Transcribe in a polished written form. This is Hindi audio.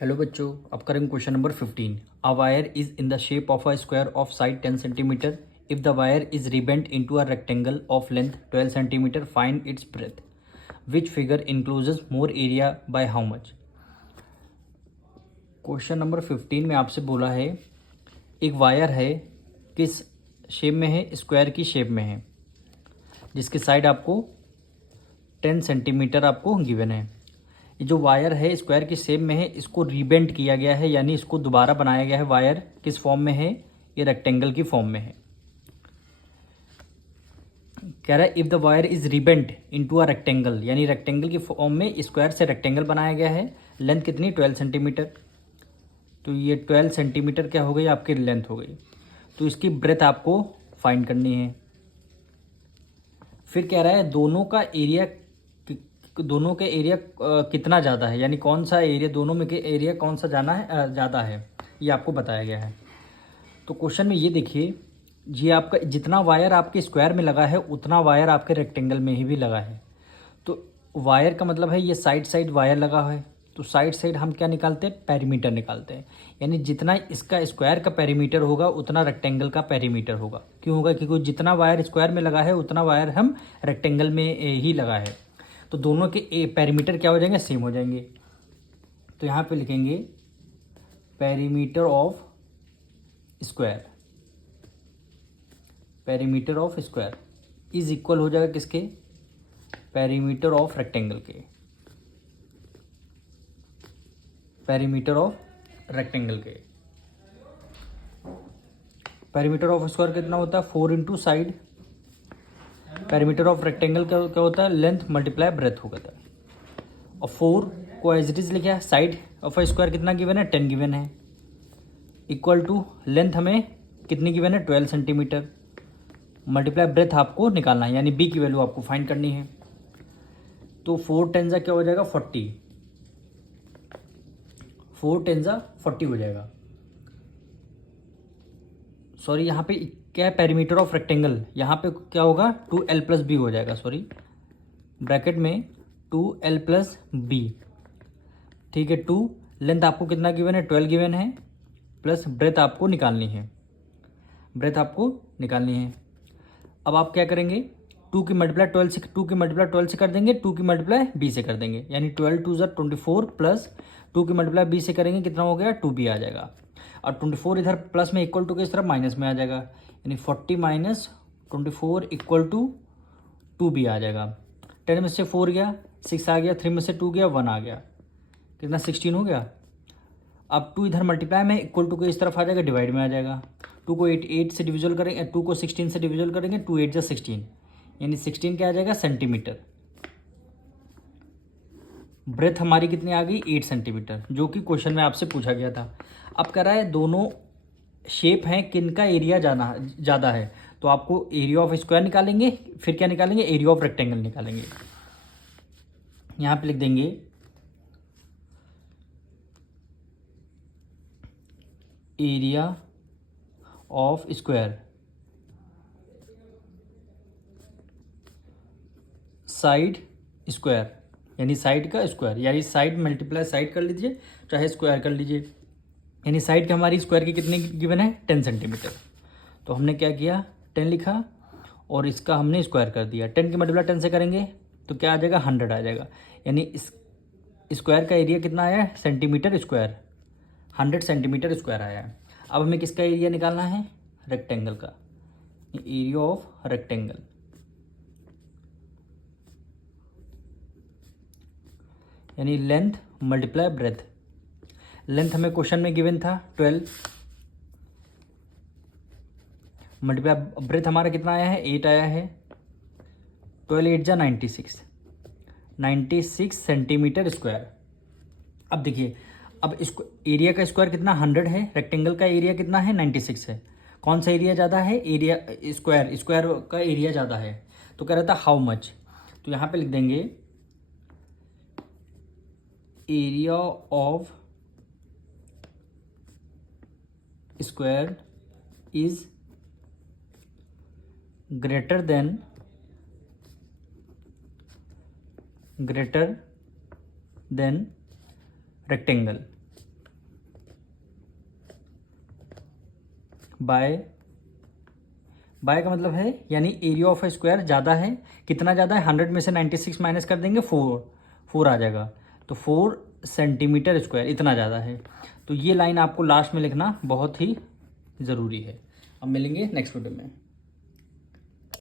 हेलो बच्चों, अब करेंगे question number 15। A wire is in the shape of a square of side 10 centimetre. If the wire is rebent into a rectangle of length 12 centimetre, find its breadth. Which figure encloses more area by how much. Question number 15 में आपसे बोला है एक वायर है, किस शेप में है, स्क्वायर की शेप में है, जिसकी साइड आपको 10 सेंटीमीटर आपको गिवन है। ये जो वायर है स्क्वायर की शेप में है, इसको रीबेंड किया गया है, यानी इसको दोबारा बनाया गया है। वायर किस फॉर्म में है? ये रेक्टेंगल की फॉर्म में है। कह रहा है if the wire is rebent into a rectangle, यानी रेक्टेंगल की फॉर्म में स्क्वायर से रेक्टेंगल बनाया गया है। लेंथ कितनी? 12 सेंटीमीटर। तो ये 12 सेंटीमीटर क्या हो गई? आपकी लेंथ हो गई। तो इसकी ब्रेथ आपको फाइंड करनी है। फिर कह रहा है दोनों के एरिया कितना ज़्यादा है, यानी कौन सा एरिया, दोनों में के एरिया कौन सा ज़्यादा है, ये आपको बताया गया है। तो क्वेश्चन में ये देखिए, ये आपका जितना वायर आपके स्क्वायर में लगा है उतना वायर आपके रेक्टेंगल में ही भी लगा है। तो वायर का मतलब है ये साइड साइड वायर लगा है। तो साइड साइड हम क्या निकालते हैं? पेरीमीटर निकालते हैं। यानी जितना इसका स्क्वायर का पेरीमीटर होगा उतना रेक्टेंगल का पेरीमीटर होगा। क्यों होगा? क्योंकि जितना वायर स्क्वायर में लगा है उतना वायर हम रेक्टेंगल में ही लगा है। तो दोनों के पेरीमीटर क्या हो जाएंगे? सेम हो जाएंगे। तो यहाँ पे लिखेंगे perimeter of square. Perimeter of square is equal हो जाएगा किसके? पेरीमीटर ऑफ रेक्टेंगल के। पेरीमीटर ऑफ रेक्टेंगल के। पेरीमीटर ऑफ स्क्वायर कितना होता है? 4 into side. Perimeter of rectangle क्या होता है? लेंथ मल्टीप्लाई ब्रेथ होगा था। और 4 को एज इट इज लिखा है। साइड ऑफ अ स्क्वायर कितना गिवन है? 10 गिवन है। इक्वल टू लेंथ हमें कितनी गिवन है? 12 सेंटीमीटर। मल्टीप्लाई ब्रेथ आपको निकालना है, यानी बी की वैल्यू आपको फाइंड करनी है। तो 4 टेंजा क्या हो जाएगा? 40। 4 टेंजा 40 हो जाएगा। सॉरी, यहाँ पे क्या है? Perimeter of rectangle. यहाँ पे क्या होगा? 2l प्लस बी हो जाएगा। सॉरी, ब्रैकेट में 2l प्लस बी। ठीक है। 2 लेंथ आपको कितना गिवन है? 12 गिवन है। प्लस ब्रेथ आपको निकालनी है। ब्रेथ आपको निकालनी है। अब आप क्या करेंगे? 2 की मल्टीप्लाई 12 से कर देंगे। 2 की मल्टीप्लाई बी से कर देंगे, यानी 12 2 ज़ा 24 प्लस 2 की मल्टीप्लाई बी से करेंगे, कितना हो गया? 2b आ जाएगा। और 24 इधर प्लस में इक्वल टू के इस तरफ माइनस में आ जाएगा, यानी 40 माइनस 24 इक्वल टू 2b आ जाएगा। 10 में से 4 गया, 6 आ गया, 3 में से 2 गया, 1 आ गया, कितना? 16 हो गया। अब 2 इधर मल्टीप्लाई में इक्वल टू के इस तरफ आ जाएगा, डिवाइड में आ जाएगा। 2 को 8 से डिविजल करेंगे, 2 को 16 से डिविजल करेंगे, 2 8 जा 16, यानी 16 क्या आ जाएगा? सेंटीमीटर। ब्रेथ हमारी कितनी आ गई? 8 सेंटीमीटर, जो कि क्वेश्चन में आपसे पूछा गया था। अब कह रहा है दोनों शेप हैं, किनका एरिया ज़्यादा है। तो आपको एरिया ऑफ स्क्वायर निकालेंगे, फिर क्या निकालेंगे? एरिया ऑफ रेक्टेंगल निकालेंगे। यहाँ पे लिख देंगे area of square side square, यानी साइड का स्क्वायर, यानी साइड मल्टीप्लाई साइड कर लीजिए, चाहे स्क्वायर कर लीजिए। यानी साइड का हमारी स्क्वायर की कितनी गिवन है? 10 सेंटीमीटर। तो हमने क्या किया? 10 लिखा और इसका हमने स्क्वायर कर दिया। 10 की मल्टीप्लाई 10 से करेंगे तो क्या आ जाएगा? 100 आ जाएगा। यानी इस स्क्वायर का एरिया कितना आया है? Centimetre square. 100 सेंटीमीटर स्क्वायर आया है। अब हमें किसका एरिया निकालना है? रेक्टेंगल का। एरिया ऑफ रेक्टेंगल, यानी लेंथ मल्टीप्लाई ब्रेथ। लेंथ हमें क्वेश्चन में गिवन था 12, मल्टीप्लाई ब्रेथ हमारा कितना आया है? 8 आया है। 12 8 जा 96 सेंटीमीटर स्क्वायर। अब देखिए, अब इसको एरिया का स्क्वायर कितना? 100 है। रेक्टेंगल का एरिया कितना है? 96 है। कौन सा एरिया ज़्यादा है? एरिया स्क्वायर का एरिया ज़्यादा है। तो कह रहा था हाउ मच। तो यहाँ पे लिख देंगे area of square is greater than rectangle. By का मतलब है यानी एरिया ऑफ ए स्क्वायर ज़्यादा है, कितना ज़्यादा है, 100 में से 96 माइनस कर देंगे, 4 आ जाएगा, तो 4 सेंटीमीटर स्क्वायर इतना ज़्यादा है। तो ये लाइन आपको लास्ट में लिखना बहुत ही ज़रूरी है। अब मिलेंगे नेक्स्ट वीडियो में।